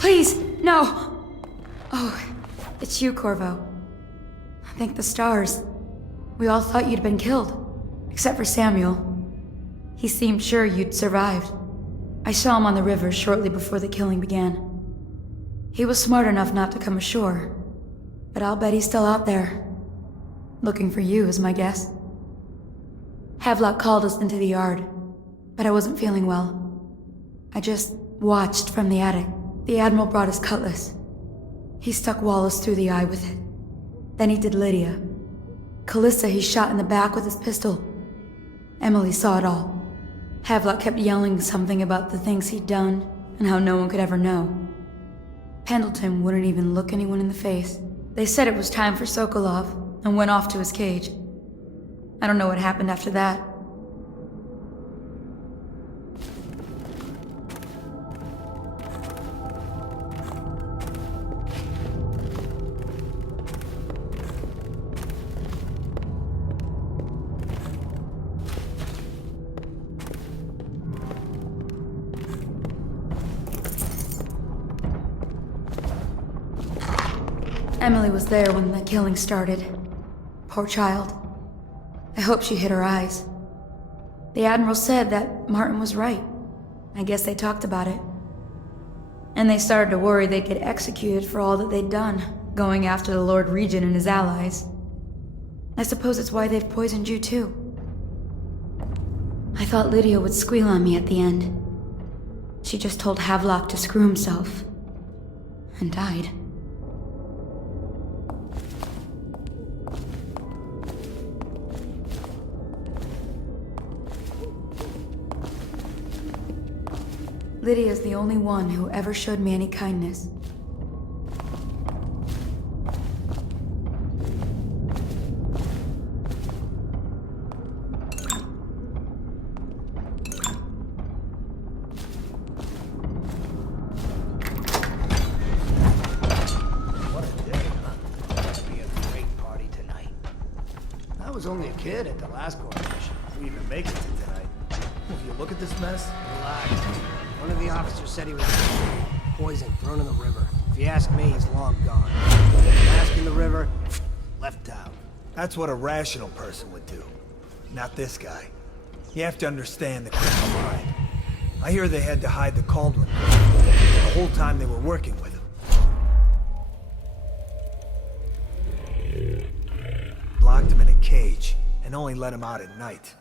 Please, no! Oh, it's you, Corvo. Thank the stars. We all thought you'd been killed, except for Samuel. He seemed sure you'd survived. I saw him on the river shortly before the killing began. He was smart enough not to come ashore, but I'll bet he's still out there. Looking for you is my guess. Havelock called us into the yard, but I wasn't feeling well. I just watched from the attic. The Admiral brought his cutlass. He stuck Wallace through the eye with it. Then he did Lydia. Callista he shot in the back with his pistol. Emily saw it all. Havelock kept yelling something about the things he'd done and how no one could ever know. Pendleton wouldn't even look anyone in the face. They said it was time for Sokolov and went off to his cage. I don't know what happened after that. Emily was there when the killing started. Poor child. I hope she hid her eyes. The Admiral said that Martin was right. I guess they talked about it. And they started to worry they'd get executed for all that they'd done, going after the Lord Regent and his allies. I suppose it's why they've poisoned you too. I thought Lydia would squeal on me at the end. She just told Havelock to screw himself. And died. Lydia's the only one who ever showed me any kindness. What a day, huh? Gonna be a great party tonight. I was only a kid at the last coronation. We even make it to tonight. If you look at this mess, Relax. One of the officers said he was poisoned, thrown in the river. If you ask me, he's long gone. Mask in the river, left out. that's what a rational person would do. Not this guy. You have to understand the criminal mind. I hear they had to hide the Caldwell the whole time they were working with him. Locked him in a cage and only let him out at night.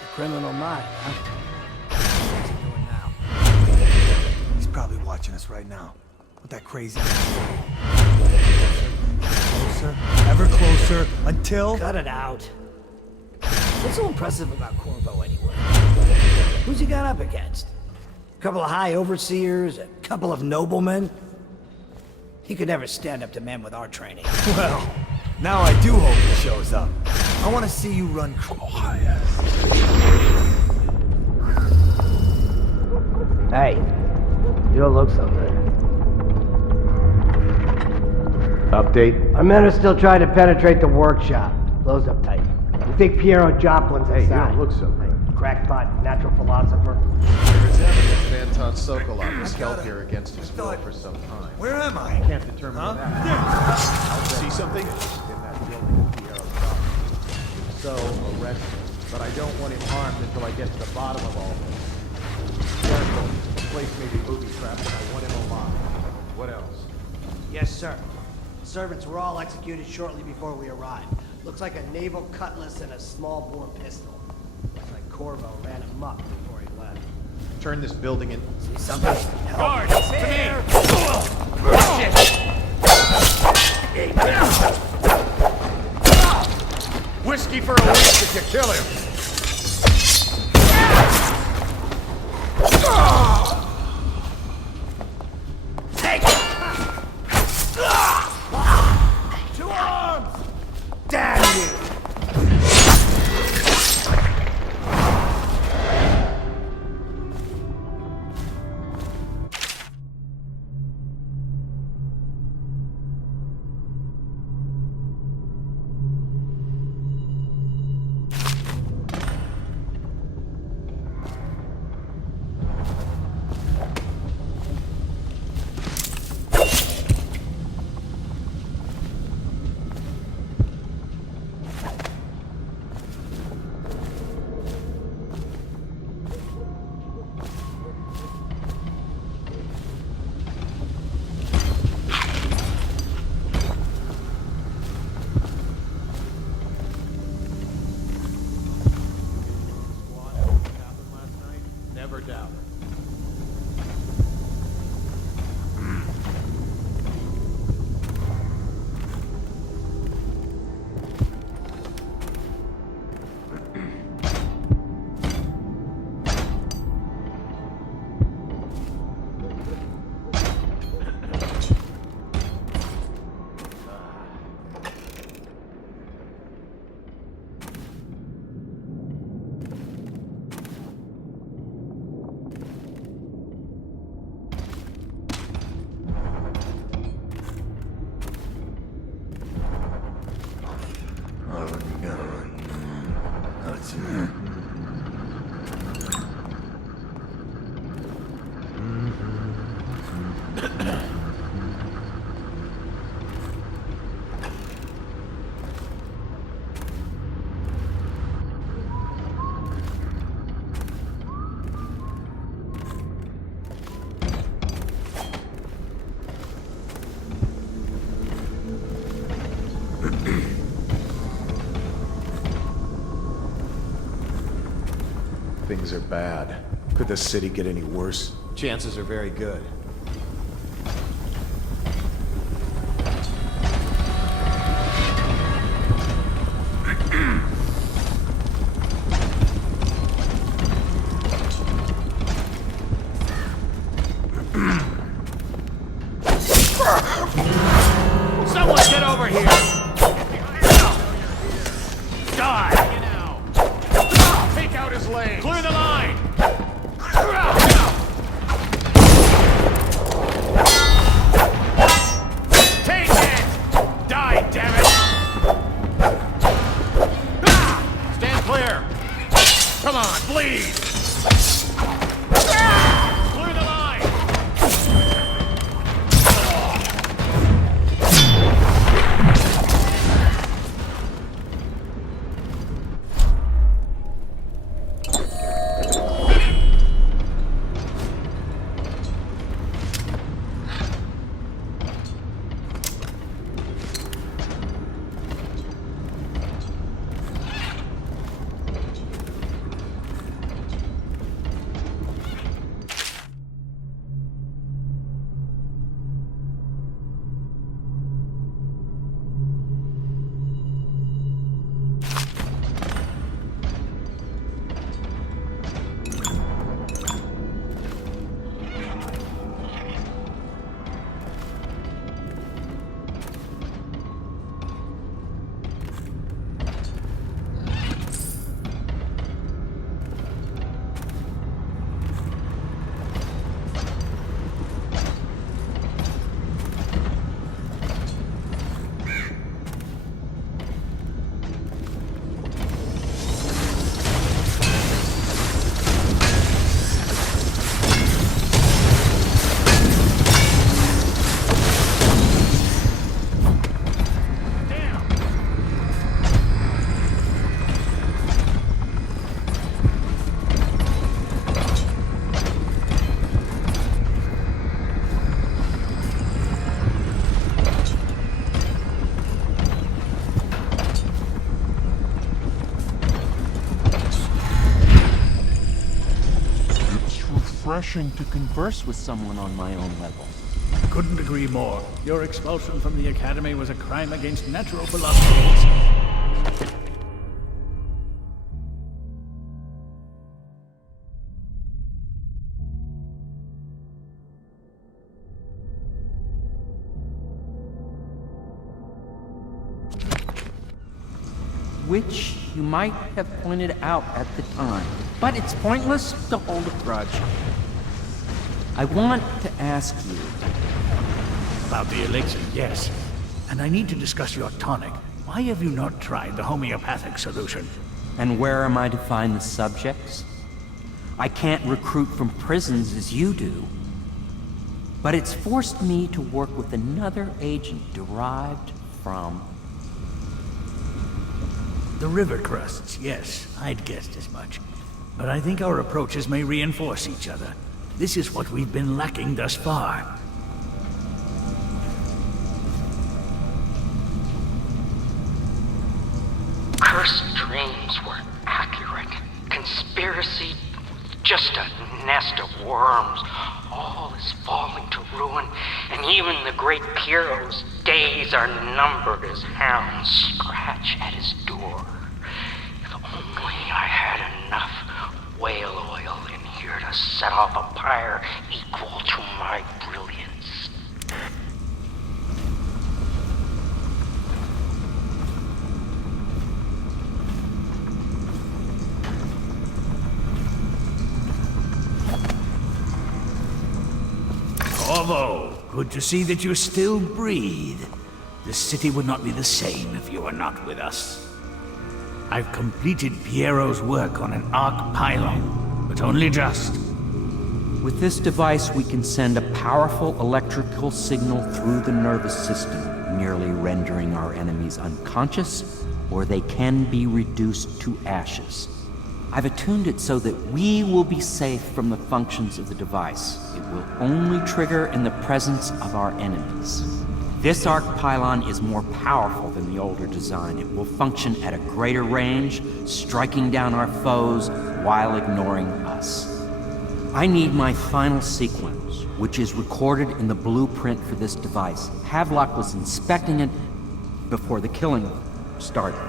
The criminal mind, huh? What's he doing now? He's probably watching us right now. With that crazy... Closer, ever closer, until... Cut it out. What's so impressive about Corvo anyway? Who's he got up against? A couple of high overseers, a couple of noblemen? He could never stand up to men with our training. Well, now I do hope he shows up. I want to see you run... Hey, you don't look so good. Update. Our men are still trying to penetrate the workshop. Close up tight. We think Piero Joplin's Hey, you inside. don't look so good. Crackpot, natural philosopher. There is evidence that Anton Sokolov was held here against his will for some time. Where am I? Can't determine that. See something? In that building, Piero Jopling. So arrested, but I don't want him harmed until I get to the bottom of all this. Careful. The place may be booby-trapped, and I want him alive. What else? Yes, sir. Servants were all executed shortly before we arrived. Looks like a naval cutlass and a small-bore pistol. Looks like Corvo ran amok before he left. Turn this building in. See something? Guard, to me! Whiskey for a week if you kill him! Take it! To arms! Damn you! You gotta run. That's it. Things are bad. Could the city get any worse? Chances are very good. Someone get over here! Die! Take out his leg! Clear the line! Take it! Die, damn it! Stand clear! Come on, bleed! Clear the line! Refreshing to converse with someone on my own level. Couldn't agree more. Your expulsion from the Academy was a crime against natural philosophies. Which you might have pointed out at the time. But it's pointless to hold a grudge. I want to ask you. About the elixir, yes. And I need to discuss your tonic. Why have you not tried the homeopathic solution? And where am I to find the subjects? I can't recruit from prisons as you do. But it's forced me to work with another agent derived from... The river crusts, yes. I'd guessed as much. But I think our approaches may reinforce each other. This is what we've been lacking thus far. Cursed dreams were accurate. Conspiracy, just a nest of worms. All is falling to ruin, and even the great Pierrot's days are numbered as hounds scratch at his door. If only I had enough whale oil in here to set off a pyre equal to my brilliance. Corvo, good to see that you still breathe. The city would not be the same if you were not with us. I've completed Piero's work on an arc pylon, but only just. With this device, we can send a powerful electrical signal through the nervous system, merely rendering our enemies unconscious, or they can be reduced to ashes. I've attuned it so that we will be safe from the functions of the device. It will only trigger in the presence of our enemies. This arc pylon is more powerful than the older design. It will function at a greater range, striking down our foes while ignoring us. I need my final sequence, which is recorded in the blueprint for this device. Havelock was inspecting it before the killing started.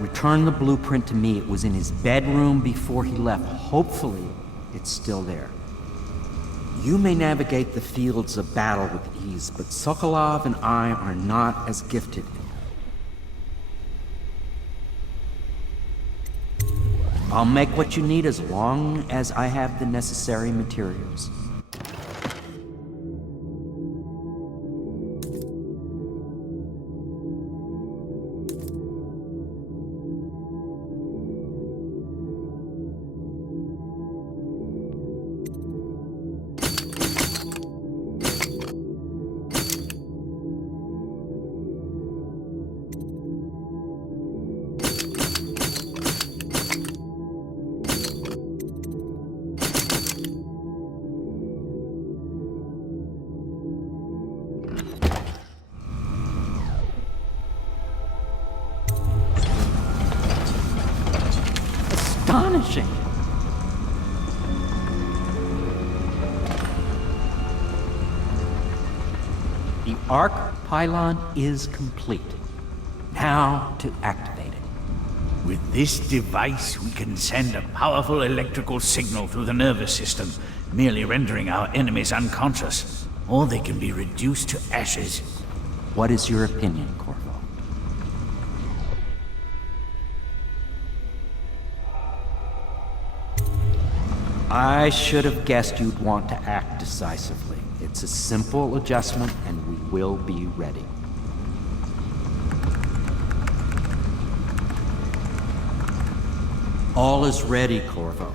Return the blueprint to me. It was in his bedroom before he left. Hopefully, it's still there. You may navigate the fields of battle with ease, but Sokolov and I are not as gifted. I'll make what you need as long as I have the necessary materials. Astonishing! The arc pylon is complete. Now to activate it. With this device, we can send a powerful electrical signal through the nervous system, merely rendering our enemies unconscious, or they can be reduced to ashes. What is your opinion, Corvo? I should have guessed you'd want to act decisively. It's a simple adjustment, and we will be ready. All is ready, Corvo.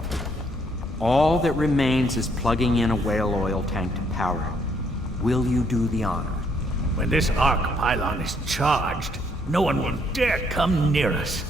All that remains is plugging in a whale oil tank to power it. Will you do the honor? When this arc pylon is charged, no one will dare come near us.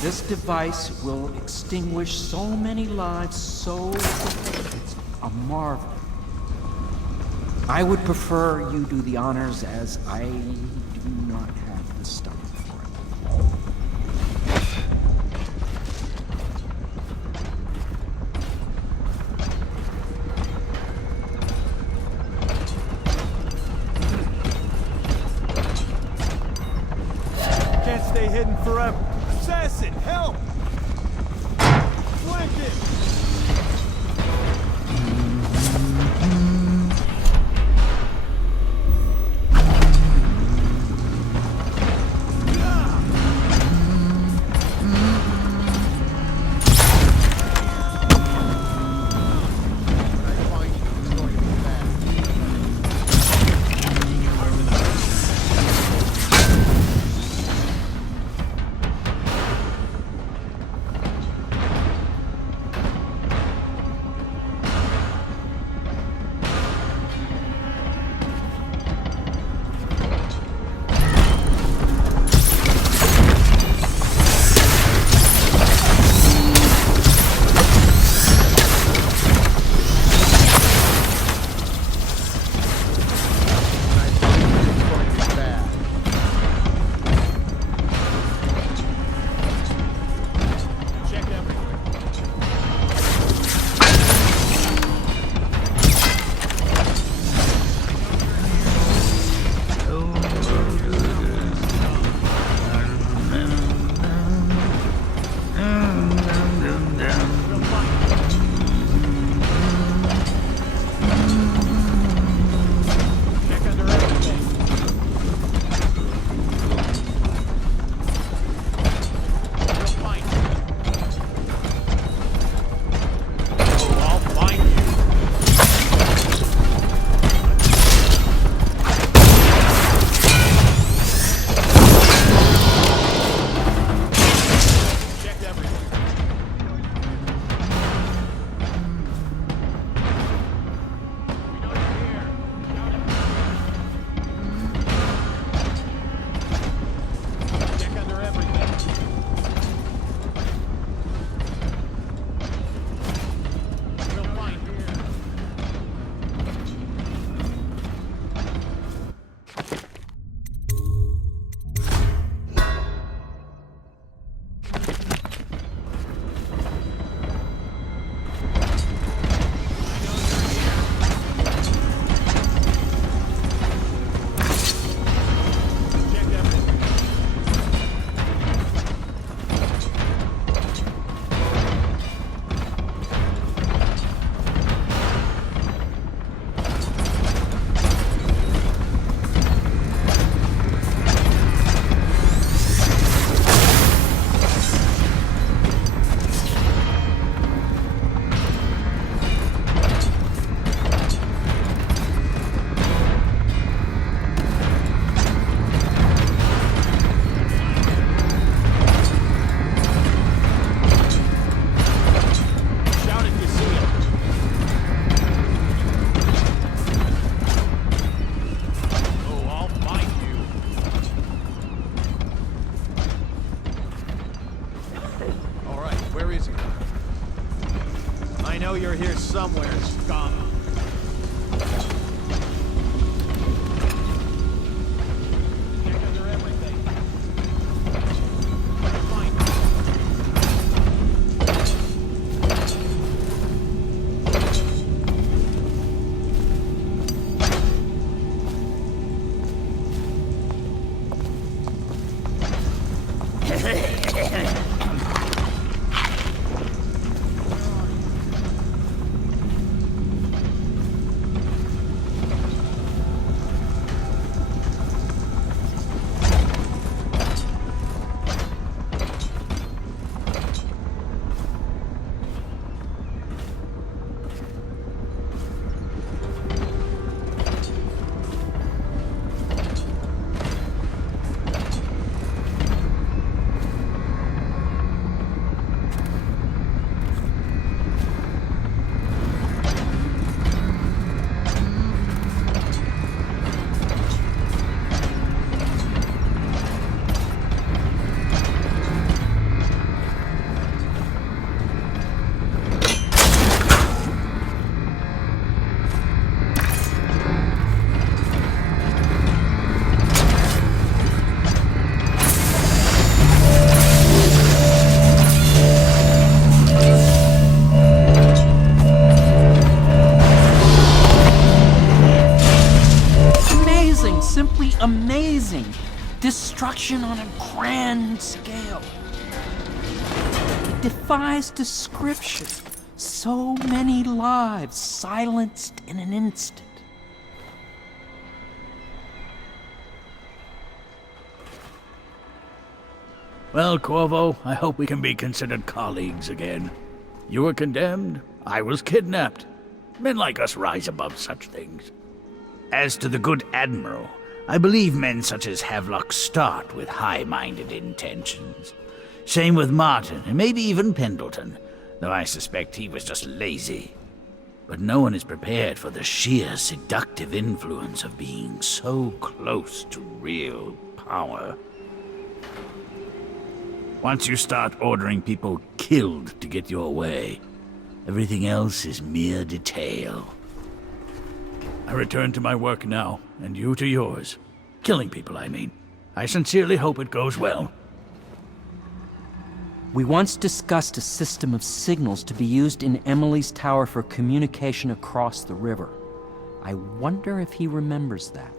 This device will extinguish so many lives so quickly. It's a marvel. I would prefer you do the honors, as I do not have the stomach for it. Can't stay hidden forever. Assassin, help! Flank it! know you're here somewhere, scum. Check under everything. Find Simply amazing. Destruction on a grand scale. It defies description. So many lives silenced in an instant. Well, Corvo, I hope we can be considered colleagues again. You were condemned, I was kidnapped. Men like us rise above such things. As to the good Admiral, I believe men such as Havelock start with high-minded intentions. Same with Martin, and maybe even Pendleton, though I suspect he was just lazy. But no one is prepared for the sheer seductive influence of being so close to real power. Once you start ordering people killed to get your way, everything else is mere detail. I return to my work now, and you to yours. Killing people, I mean. I sincerely hope it goes well. We once discussed a system of signals to be used in Emily's tower for communication across the river. I wonder if he remembers that.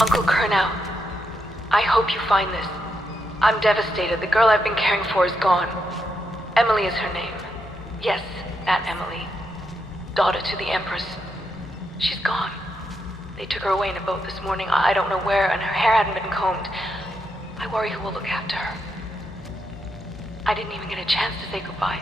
Uncle Kurnow, I hope you find this. I'm devastated. The girl I've been caring for is gone. Emily is her name. Yes, that Emily. Daughter to the Empress. She's gone. They took her away in a boat this morning. I don't know where, and her hair hadn't been combed. I worry who will look after her. I didn't even get a chance to say goodbye.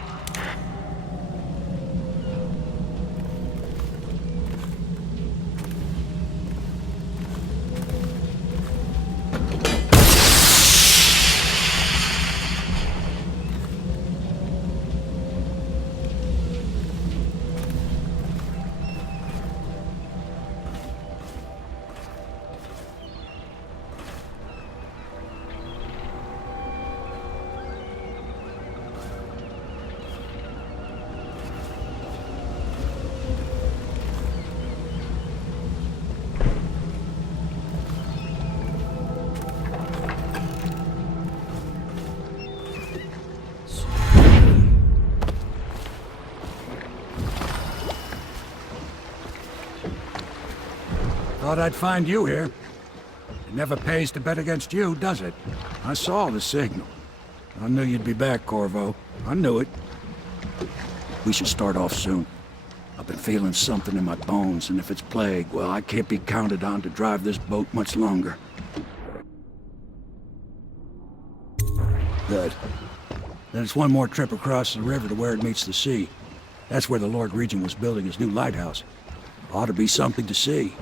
Thought I'd find you here. It never pays to bet against you, does it? I saw the signal. I knew you'd be back, Corvo. I knew it. We should start off soon. I've been feeling something in my bones, and if it's plague, well, I can't be counted on to drive this boat much longer. Good. Then it's one more trip across the river to where it meets the sea. That's where the Lord Regent was building his new lighthouse. Ought to be something to see.